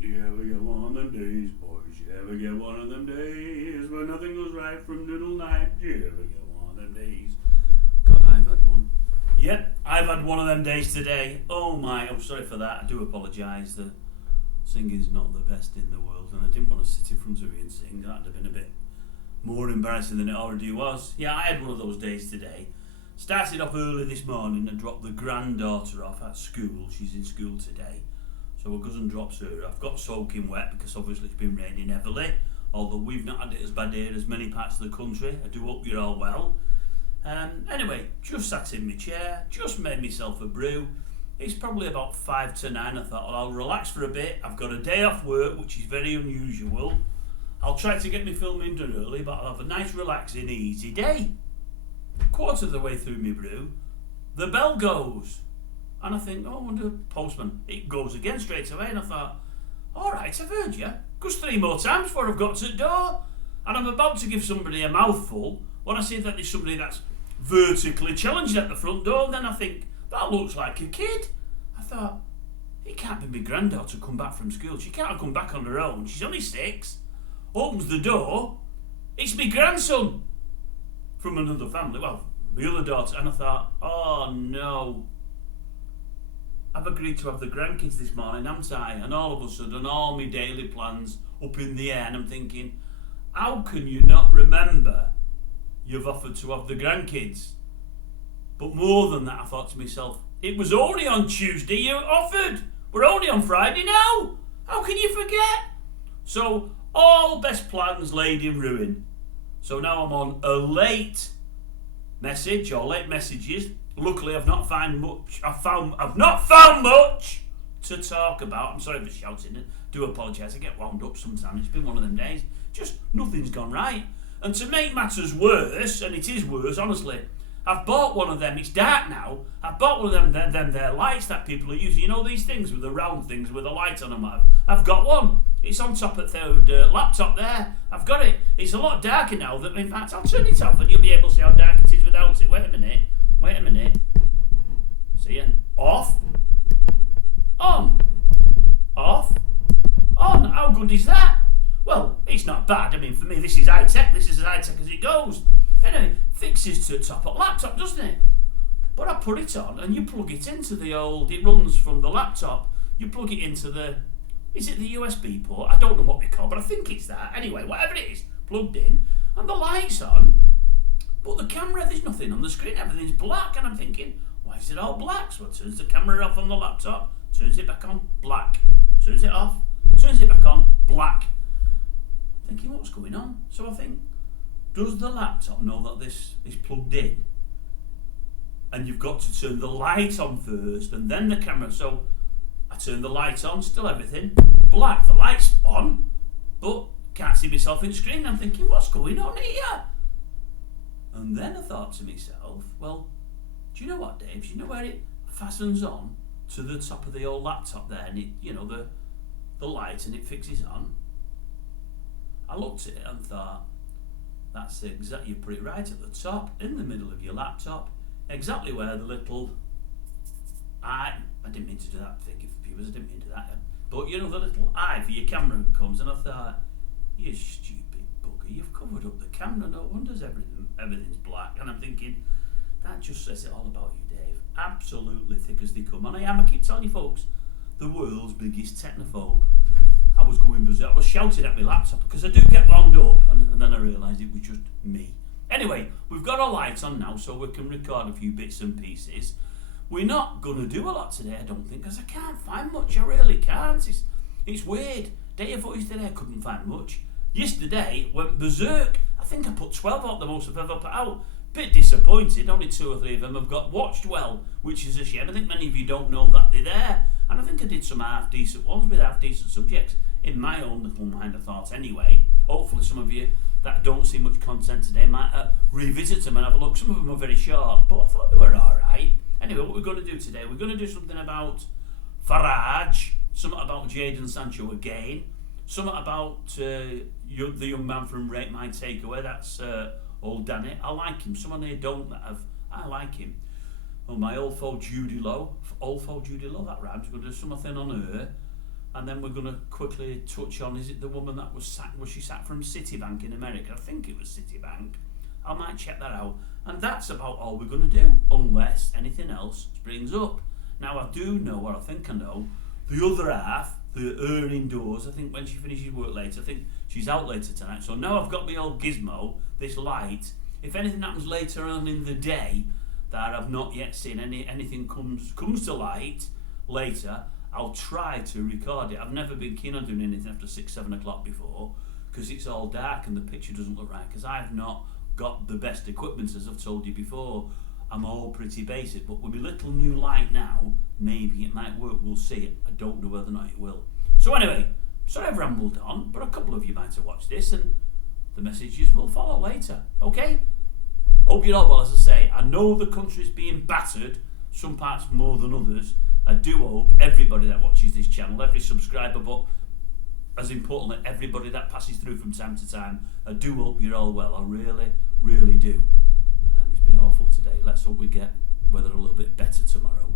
You ever get one of them days, boys? You ever get one of them days when nothing goes right from middle night? You ever get one of them days? God, I've had one. Yep, I've had one of them days today. Oh my, I'm sorry for that. I do apologise. The singing's not the best in the world, and I didn't want to sit in front of you and sing. That'd have been a bit more embarrassing than it already was. Yeah, I had one of those days today. Started off early this morning and dropped the granddaughter off at school. She's in school today. So my cousin drops her. I've got soaking wet because obviously it's been raining heavily. Although we've not had it as bad here as many parts of the country. I do hope you're all well. Anyway, just sat in my chair, just made myself a brew. It's probably about 5 to 9. I thought, well, I'll relax for a bit. I've got a day off work, which is very unusual. I'll try to get my filming done early, but I'll have a nice, relaxing, easy day. Quarter of the way through my brew, the bell goes. And I think, oh, I wonder, postman. It goes again straight away, and I thought, all right, I've heard you. Goes 3 more times before I've got to the door. And I'm about to give somebody a mouthful when I see that there's somebody that's vertically challenged at the front door. And then I think, that looks like a kid. I thought, it can't be my granddaughter come back from school. She can't have come back on her own. She's only 6. Opens the door. It's my grandson from another family. Well, my other daughter. And I thought, oh no. I've agreed to have the grandkids this morning, haven't I? And all of a sudden, all my daily plans up in the air. And I'm thinking, how can you not remember you've offered to have the grandkids? But more than that, I thought to myself, it was only on Tuesday you offered. We're only on Friday now. How can you forget? So, all best plans laid in ruin. So now I'm on a late message or late messages. Luckily, I've not found much. I've not found much to talk about. I'm sorry for shouting. I do apologise. I get wound up sometimes. It's been one of them days. Just nothing's gone right. And to make matters worse, and it is worse, honestly, I've bought one of them. It's dark now. I've bought one of them there lights that people are using. You know these things with the round things with a light on them. I've got one. It's on top of the laptop there. I've got it. It's a lot darker now. That in fact, I'll turn it off and you'll be able to see how dark it is without it. Wait a minute. See ya. Off. On. Off. On. How good is that? Well, it's not bad. I mean, for me, this is high tech. This is as high tech as it goes. Anyway, fixes to top up laptop, doesn't it? But I put it on and you plug it into the old, it runs from the laptop. You plug it into the, is it the USB port? I don't know what they call, but I think it's that. Anyway, whatever it is, plugged in, and the light's on. But the camera, there's nothing on the screen, everything's black, and I'm thinking, why is it all black? So I turns the camera off on the laptop, turns it back on, black. Turns it off, turns it back on, black. Thinking, what's going on? So I think, does the laptop know that this is plugged in? And you've got to turn the light on first and then the camera. So I turn the light on, still everything black. The light's on, but can't see myself in the screen. I'm thinking, what's going on here? And then I thought to myself, well, do you know what, Dave? Do you know where it fastens on to the top of the old laptop there, and it, you know, the light, and it fixes on? I looked at it and thought, that's exactly, you put it right at the top, in the middle of your laptop, exactly where the little, I didn't mean to do that, thank you for viewers, I didn't mean to do that, but you know, the little eye for your camera comes, and I thought, you stupid bugger, you've covered up the camera, no wonders everything's black. And I'm thinking, that just says it all about you, Dave. Absolutely thick as they come. And I keep telling you folks, the world's biggest technophobe. I was going berserk. I was shouting at my laptop because I do get wound up, and then I realised it was just me. Anyway, we've got our lights on now so we can record a few bits and pieces. We're not going to do a lot today, I don't think, because I can't find much. I really can't. It's weird. Day of footage today, I couldn't find much. Yesterday, went berserk. I think I put 12 out, the most I've ever put out. Bit disappointed, only 2 or 3 of them have got watched well, which is a shame. I think many of you don't know that they're there. And I think I did some half-decent ones with half-decent subjects in my own little mind of thoughts anyway. Hopefully some of you that don't see much content today might revisit them and have a look. Some of them are very short, but I thought they were alright. Anyway, what we're going to do today, we're going to do something about Farage, something about Jadon Sancho again, something about the young man from Rate My Takeaway, that's old Danny. I like him. Someone here don't that I like him. Well, my old foe Judy Lowe, that rhymes. We're going to do something on her. and then we're going to quickly touch on, is it the woman that was she sacked from Citibank in America? I think it was Citibank. I might check that out. And that's about all we're going to do, unless anything else springs up. Now, I do know, or I think I know, the other half, her indoors, I think when she finishes work later, I think she's out later tonight. So now I've got my old gizmo, this light. If anything happens later on in the day that I've not yet seen, anything comes to light later, I'll try to record it. I've never been keen on doing anything after 6, 7 o'clock before, because it's all dark and the picture doesn't look right, because I've not got the best equipment, as I've told you before. I'm all pretty basic, but with my little new light now, maybe it might work. We'll see. I don't know whether or not it will. So anyway, sorry I've rambled on, but a couple of you might have watched this, and the messages will follow later. Okay? Hope you're all well. As I say, I know the country's being battered, some parts more than others. I do hope everybody that watches this channel, every subscriber, but as importantly, everybody that passes through from time to time, I do hope you're all well. I really, really do. It's been awful today. Let's hope we get weather a little bit better tomorrow.